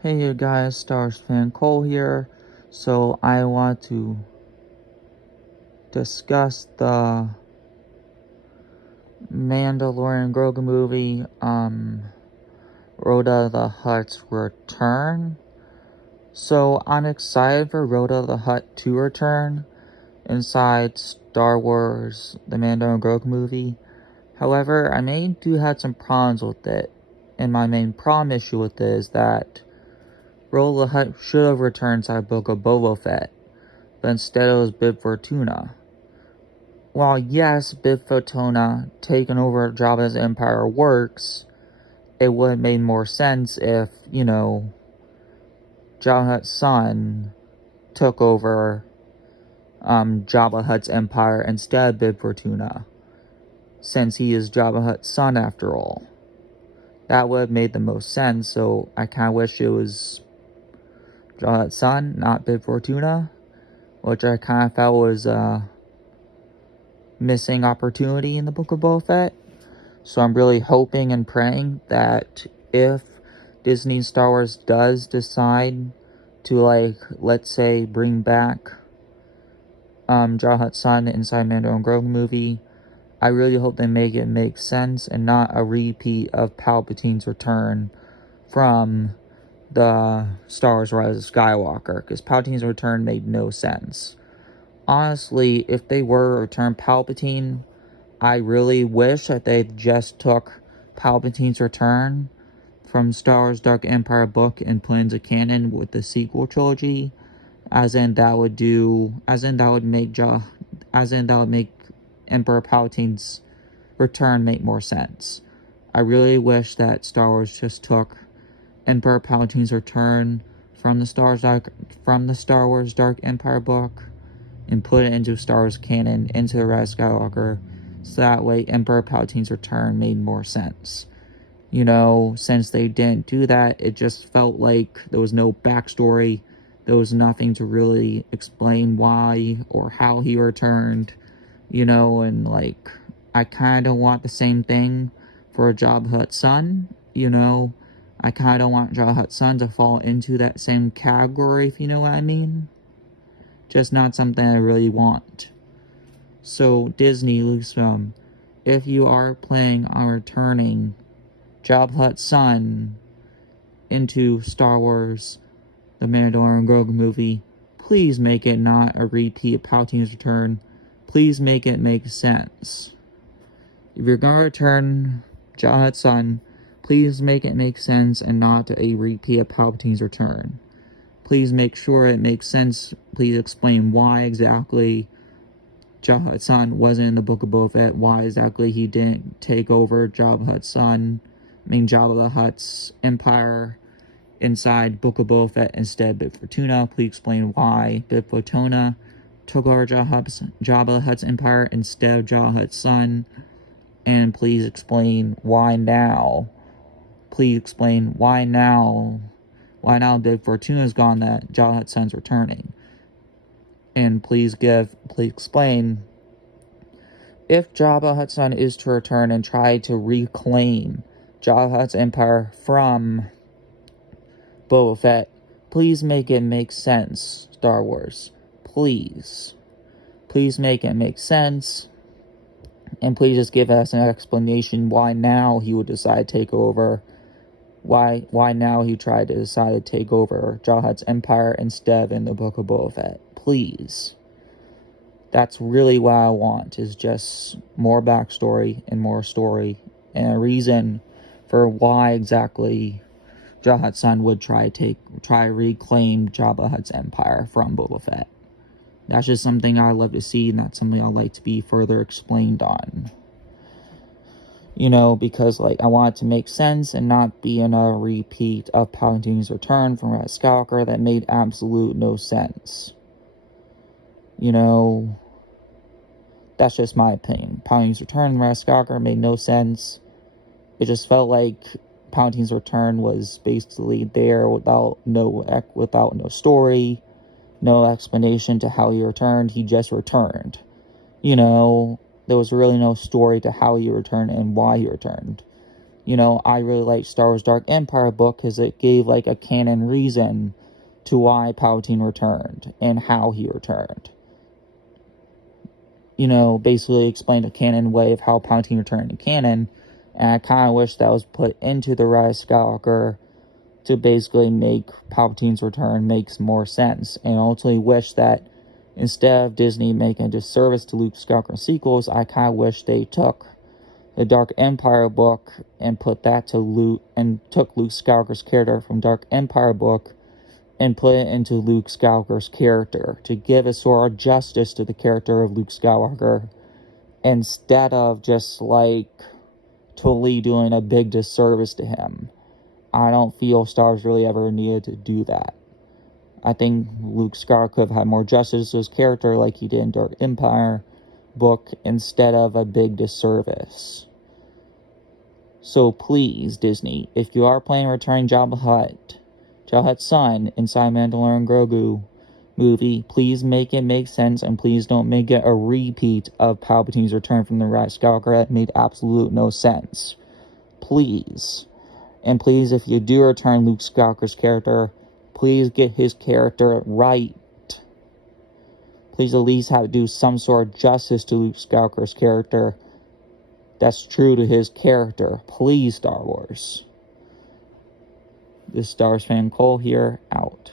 Hey you guys, Star Wars fan Cole here. So I want to discuss the Mandalorian Grogu movie, Roda the Hutt's return. So I'm excited for Roda the Hutt to return inside Star Wars the Mandalorian Grogu movie. However, I do have some problems with it. And my main problem issue with it is that Roda the Hutt should have returned inside Book of Boba Fett, but instead it was Bib Fortuna. While yes, Bib Fortuna taking over Jabba's empire works, it would have made more sense if, Jabba the Hutt's son took over Jabba the Hutt's empire instead of Bib Fortuna, since he is Jabba the Hutt's son after all. That would have made the most sense, so I kind of wish it was Jabba the Hutt's son, not Bib Fortuna, which I kind of felt was missing opportunity in the Book of Boba Fett. So I'm really hoping and praying that if Disney Star Wars does decide to, let's say, bring back Jabba the Hutt's son inside Mandalorian Grogu movie, I really hope they make it make sense and not a repeat of Palpatine's return from the Star Wars Rise of Skywalker, because Palpatine's return made no sense. Honestly, if they were to return Palpatine, I really wish that they just took Palpatine's return from Star Wars Dark Empire book and put into canon with the sequel trilogy, as in that would make Emperor Palpatine's return make more sense. I really wish that Star Wars just took Emperor Palpatine's return from the Star Wars Dark Empire book and put it into Star Wars canon, into the Rise of Skywalker, so that way Emperor Palpatine's return made more sense. Since they didn't do that, it just felt like there was no backstory. There was nothing to really explain why or how he returned, and I kind of want the same thing for Jabba the Hutt's son, I kind of want Jabba the Hutt's son to fall into that same category, if you know what I mean. Just not something I really want. So, Disney, Lucasfilm, if you are planning on returning Jabba the Hutt's son into Star Wars The Mandalorian Grogu movie, please make it not a repeat of Palpatine's return. Please make it make sense. If you're going to return Jabba the Hutt's son, please make it make sense and not a repeat of Palpatine's return. Please make sure it makes sense. Please explain why exactly Jabba the Hutt's son wasn't in the Book of Boba Fett. Why exactly he didn't take over Jabba the Hutt's empire inside Book of Boba Fett instead of Bib Fortuna. Please explain why Bib Fortuna took over Jabba the Hutt's empire instead of Jabba the Hutt's son. And please explain why now. Why now Bib Fortuna's gone that Jabba the Hutt's son's returning. And please explain if Jabba the Hutt's son is to return and try to reclaim Jabba the Hutt's empire from Boba Fett, please make it make sense, Star Wars. Please. Please make it make sense. And please just give us an explanation why now he would decide to take over. Why now he tried to decide to take over Jabba the Hutt's empire instead of in the Book of Boba Fett. Please. That's really what I want, is just more backstory and more story and a reason for why exactly Jabba the Hutt's son would try to reclaim Jabba the Hutt's empire from Boba Fett. That's just something I'd love to see, and that's something I'd like to be further explained on. Because, I want it to make sense and not be a repeat of Palpatine's return from Rise of Skywalker that made absolute no sense. That's just my opinion. Palpatine's return from Rise of Skywalker made no sense. It just felt like Palpatine's return was basically there without no story, no explanation to how he returned. He just returned. There was really no story to how he returned and why he returned. I really like Star Wars Dark Empire book because it gave, like, a canon reason to why Palpatine returned and how he returned. Basically explained a canon way of how Palpatine returned in canon, and I kind of wish that was put into the Rise of Skywalker to basically make Palpatine's return makes more sense, and ultimately wish that instead of Disney making a disservice to Luke Skywalker sequels, I kind of wish they took the Dark Empire book and put that to Luke, and took Luke Skywalker's character from Dark Empire book and put it into Luke Skywalker's character to give a sort of justice to the character of Luke Skywalker, instead of just, like, totally doing a big disservice to him. I don't feel Star Wars really ever needed to do that. I think Luke Skywalker could have had more justice to his character like he did in Dark Empire book, instead of a big disservice. So please, Disney, if you are planning on returning Jabba Hutt's son inside Mandalorian Grogu movie, please make it make sense, and please don't make it a repeat of Palpatine's return from the Rise of Skywalker. That made absolute no sense. Please. And please, if you do return Luke Skywalker's character, please get his character right. Please at least have to do some sort of justice to Luke Skywalker's character that's true to his character. Please, Star Wars. This Star Wars fan Cole here, out.